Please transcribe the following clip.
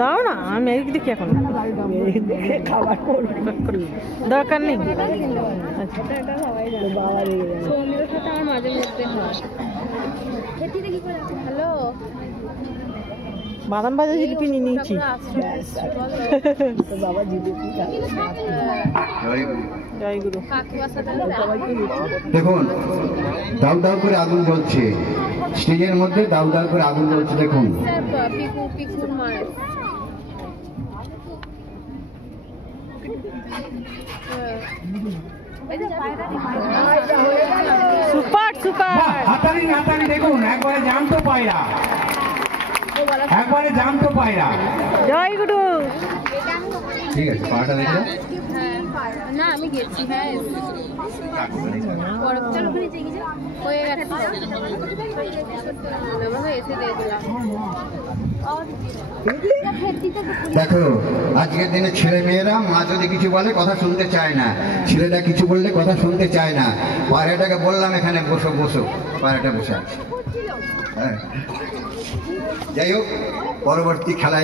দাও না, আমি এই দেখি এখন খাবার দরকার নেই। হ্যালো, বাদাম ভাজা জিলিপি নিয়ে নিয়েছি। দেখুন দাউ দাউ করে আগুন জ্বলছে, স্টেজের মধ্যে দাউ দাউ করে আগুন জ্বলছে। দেখুন সুপার সুপার হাতালি হাতালি, দেখুন একবারে জ্যান্ত পায়রা, একবারে জ্যান্ত পায়রা। জয় গুরু। ঠিক আছে, পাটা দেখো না আমি গেছি। হ্যাঁ দেখো আজকের দিনে ছেলে মেয়েরা মা যদি কিছু বলে কথা শুনতে চায় না, ছেলেরা কিছু বললে কথা শুনতে চায় না। পায়রাটাকে বললাম এখানে বসো বসো, পায়রাটা বসে আছে। হ্যাঁ যাই হোক, পরবর্তী খেলায়